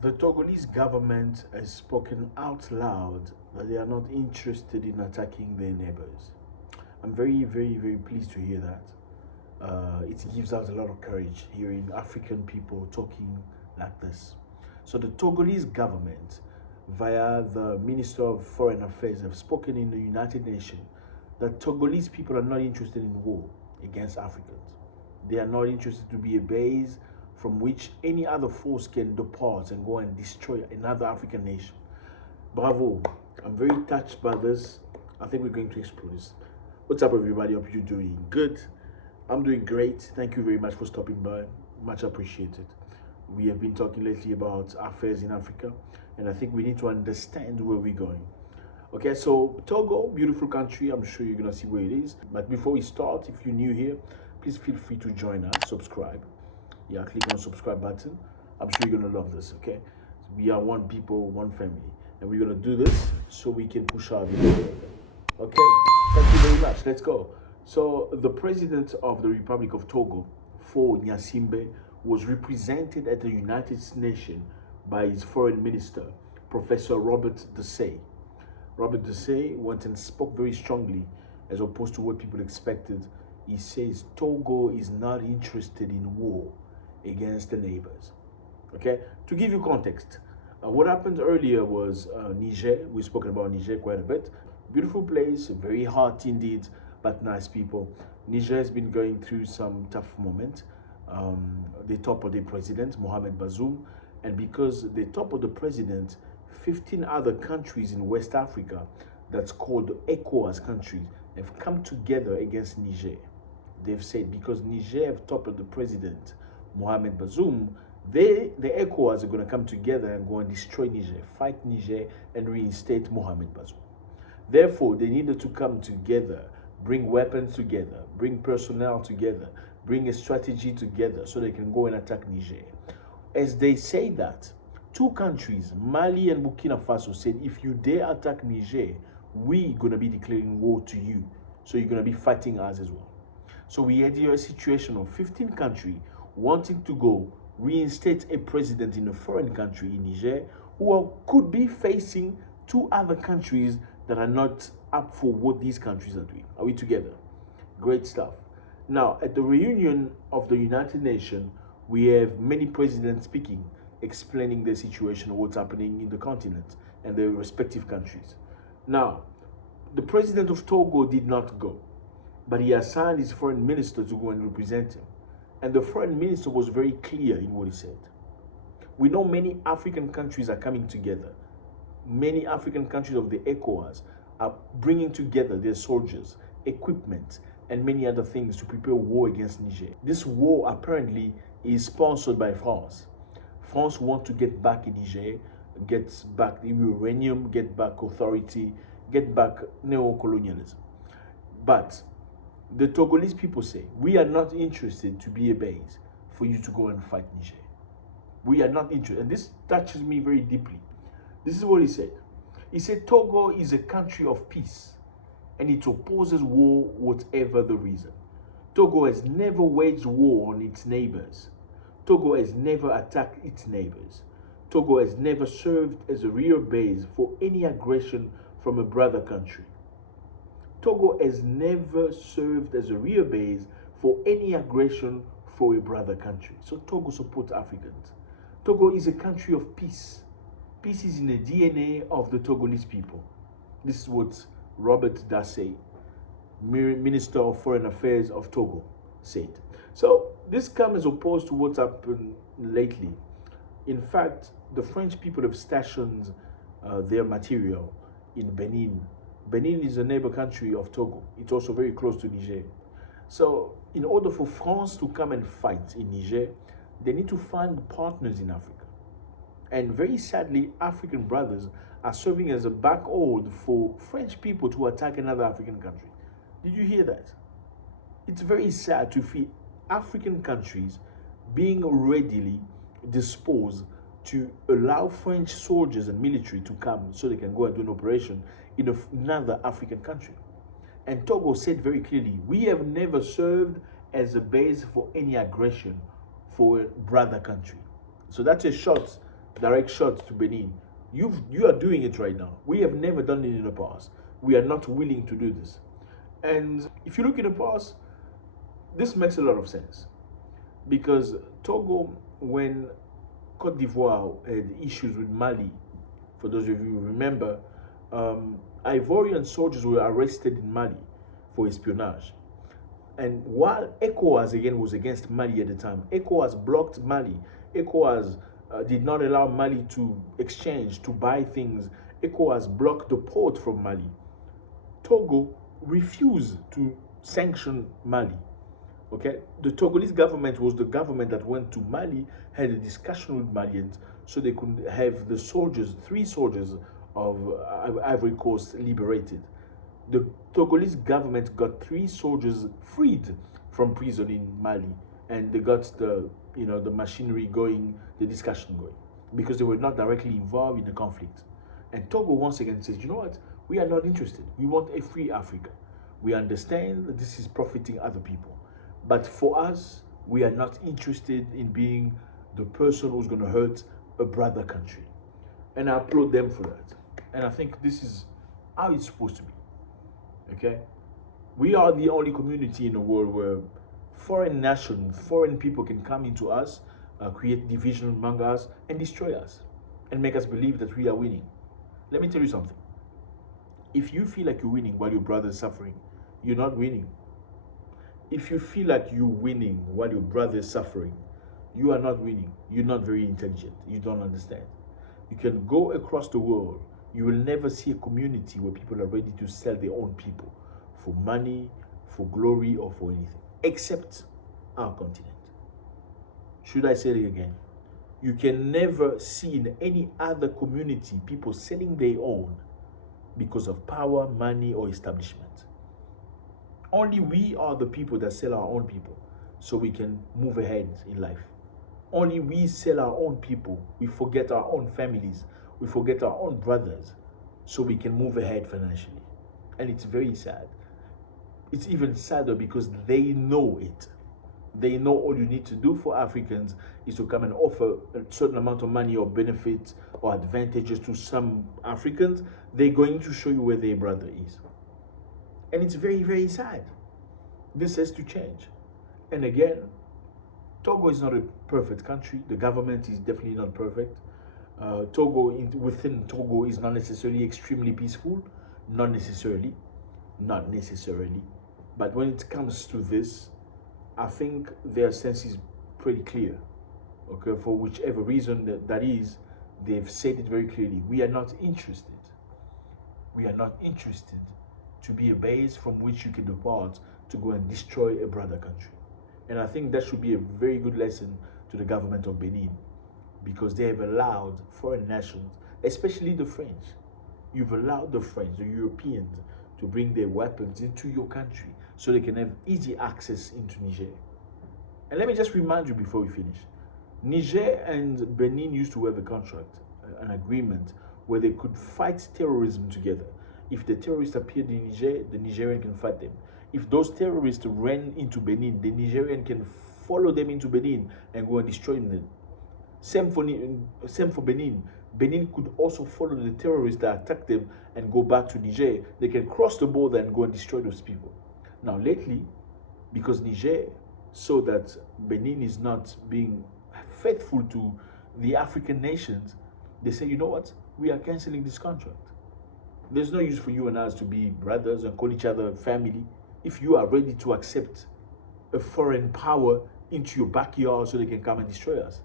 The Togolese government has spoken out loud that they are not interested in attacking their neighbors. I'm very pleased to hear that. It gives us a lot of courage hearing African people talking like this. So the Togolese government, via the Minister of Foreign Affairs, have spoken in the United Nations that Togolese people are not interested in war against Africans. They are not interested to be a base from which any other force can depart and go and destroy another African nation. Bravo. I'm very touched by this. I think we're going to explore this. What's up, everybody? Hope you're doing good. I'm doing great. Thank you very much for stopping by. Much appreciated. We have been talking lately about affairs in Africa, and I think we need to understand where we're going. Okay, so Togo, beautiful country. I'm sure you're gonna see where it is. But before we start, if you're new here, please feel free to join us, subscribe. Yeah, click on the subscribe button. I'm sure you're gonna love this. Okay, we are one people, one family, and we're gonna do this so we can push our video. Okay, thank you very much. Let's go. So the president of the Republic of Togo, for Nyasimbe, was represented at the United Nations by his foreign minister, Professor Robert Desay. Robert Desay went and spoke very strongly, as opposed to what people expected. He says Togo is not interested in war against the neighbors. Okay, to give you context, what happened earlier was Niger. We've spoken about Niger quite a bit. Beautiful place, very hot indeed, but nice people. Niger has been going through some tough moments. They toppled the president, Mohamed Bazoum, and because they toppled the president, 15 other countries in West Africa, that's called Ecowas countries, have come together against Niger. They've said because Niger have toppled the president, Mohamed Bazoum, the ECOWAS are going to come together and go and destroy Niger, fight Niger, and reinstate Mohamed Bazoum. Therefore, they needed to come together, bring weapons together, bring personnel together, bring a strategy together so they can go and attack Niger. As they say that, two countries, Mali and Burkina Faso, said, if you dare attack Niger, we're going to be declaring war to you. So you're going to be fighting us as well. So we had here a situation of 15 countries wanting to go reinstate a president in a foreign country in Niger who could be facing two other countries that are not up for what these countries are doing. Are we together? Great stuff. Now, at the reunion of the United Nations, we have many presidents speaking, explaining the situation, what's happening in the continent and their respective countries. Now, the president of Togo did not go, but he assigned his foreign minister to go and represent him. And the foreign minister was very clear in what he said. We know many African countries are coming together. Many African countries of the ECOWAS are bringing together their soldiers, equipment, and many other things to prepare war against Niger. This war apparently is sponsored by France. France wants to get back in Niger, get back the uranium, get back authority, get back neo-colonialism. But the Togolese people say, we are not interested to be a base for you to go and fight Niger. We are not interested. And this touches me very deeply. This is what he said. He said, Togo is a country of peace and it opposes war, whatever the reason. Togo has never waged war on its neighbors. Togo has never attacked its neighbors. Togo has never served as a real base for any aggression from a brother country. Togo has never served as a real base for any aggression for a brother country. So Togo supports Africans. Togo is a country of peace. Peace is in the DNA of the Togolese people. This is what Robert Desay, Minister of Foreign Affairs of Togo, said. So this comes as opposed to what's happened lately. In fact, the French people have stationed their material in Benin. Benin is a neighbor country of Togo. It's also very close to Niger. So in order for France to come and fight in Niger, they need to find partners in Africa. And very sadly, African brothers are serving as a backhold for French people to attack another African country. Did you hear that? It's very sad to see African countries being readily disposed to allow French soldiers and military to come so they can go and do an operation in another African country. And Togo said very clearly, we have never served as a base for any aggression for a brother country. So that's a short direct shots to Benin. You are doing it right now. We have never done it in the past. We are not willing to do this. And if you look in the past, this makes a lot of sense. Because Togo, when Cote d'Ivoire had issues with Mali, for those of you who remember, Ivorian soldiers were arrested in Mali for espionage. And while Ecowas again was against Mali at the time, Ecowas blocked Mali. Ecowas did not allow Mali to exchange, to buy things. Ecowas blocked the port from Mali. Togo refused to sanction Mali. Okay, the Togolese government was the government that went to Mali, had a discussion with Malians, so they could have the soldiers, 3 soldiers of Ivory Coast liberated. The Togolese government got 3 soldiers freed from prison in Mali, and they got the the machinery going, the discussion going, because they were not directly involved in the conflict. And Togo once again says, you know what, we are not interested. We want a free Africa. We understand that this is profiting other people. But for us, we are not interested in being the person who's going to hurt a brother country. And I applaud them for that. And I think this is how it's supposed to be. Okay? We are the only community in the world where foreign nations, foreign people can come into us, create division among us, and destroy us, and make us believe that we are winning. Let me tell you something. If you feel like you're winning while your brother is suffering, you're not winning. If you feel like you're winning while your brother is suffering, you are not winning. You're not very intelligent. You don't understand. You can go across the world. You will never see a community where people are ready to sell their own people for money, for glory, or for anything, except our continent. Should I say it again? You can never see in any other community people selling their own because of power, money, or establishment. Only we are the people that sell our own people so we can move ahead in life. Only we sell our own people. We forget our own families. We forget our own brothers so we can move ahead financially. And it's very sad. It's even sadder because they know it. They know all you need to do for Africans is to come and offer a certain amount of money or benefits or advantages to some Africans. They're going to show you where their brother is. And it's very, very sad. This has to change. And again, Togo is not a perfect country. The government is definitely not perfect. Within Togo is not necessarily extremely peaceful. Not necessarily. But when it comes to this, I think their sense is pretty clear. Okay, for whichever reason that is, they've said it very clearly. We are not interested. We are not interested to be a base from which you can depart to go and destroy a brother country. And I think that should be a very good lesson to the government of Benin, because they have allowed foreign nations, especially the French. You've allowed the French, the Europeans, to bring their weapons into your country so they can have easy access into Niger. And let me just remind you before we finish. Niger and Benin used to have a contract, an agreement, where they could fight terrorism together. If the terrorists appeared in Niger, the Nigerian can fight them. If those terrorists ran into Benin, the Nigerian can follow them into Benin and go and destroy them. Same for Benin. Benin could also follow the terrorists that attacked them and go back to Niger. They can cross the border and go and destroy those people. Now lately, because Niger saw that Benin is not being faithful to the African nations, they say, you know what? We are canceling this contract. There's no use for you and us to be brothers and call each other family if you are ready to accept a foreign power into your backyard so they can come and destroy us.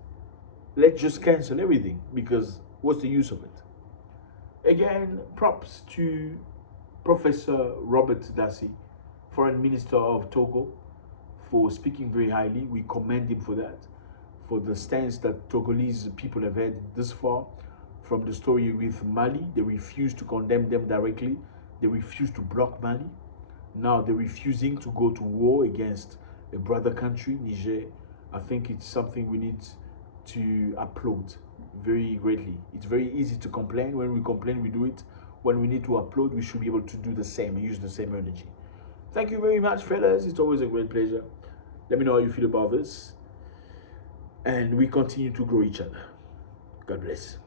Let's just cancel everything, because what's the use of it? Again, props to Professor Robert Dassey, Foreign Minister of Togo, for speaking very highly. We commend him for that, for the stance that Togolese people have had this far. From the story with Mali, they refused to condemn them directly. They refused to block Mali. Now they're refusing to go to war against a brother country, Niger. I think it's something we need to applaud very greatly. It's very easy to complain. When we complain, we do it. When we need to applaud, we should be able to do the same and use the same energy. Thank you very much, fellas. It's always a great pleasure. Let me know how you feel about this. And we continue to grow each other. God bless.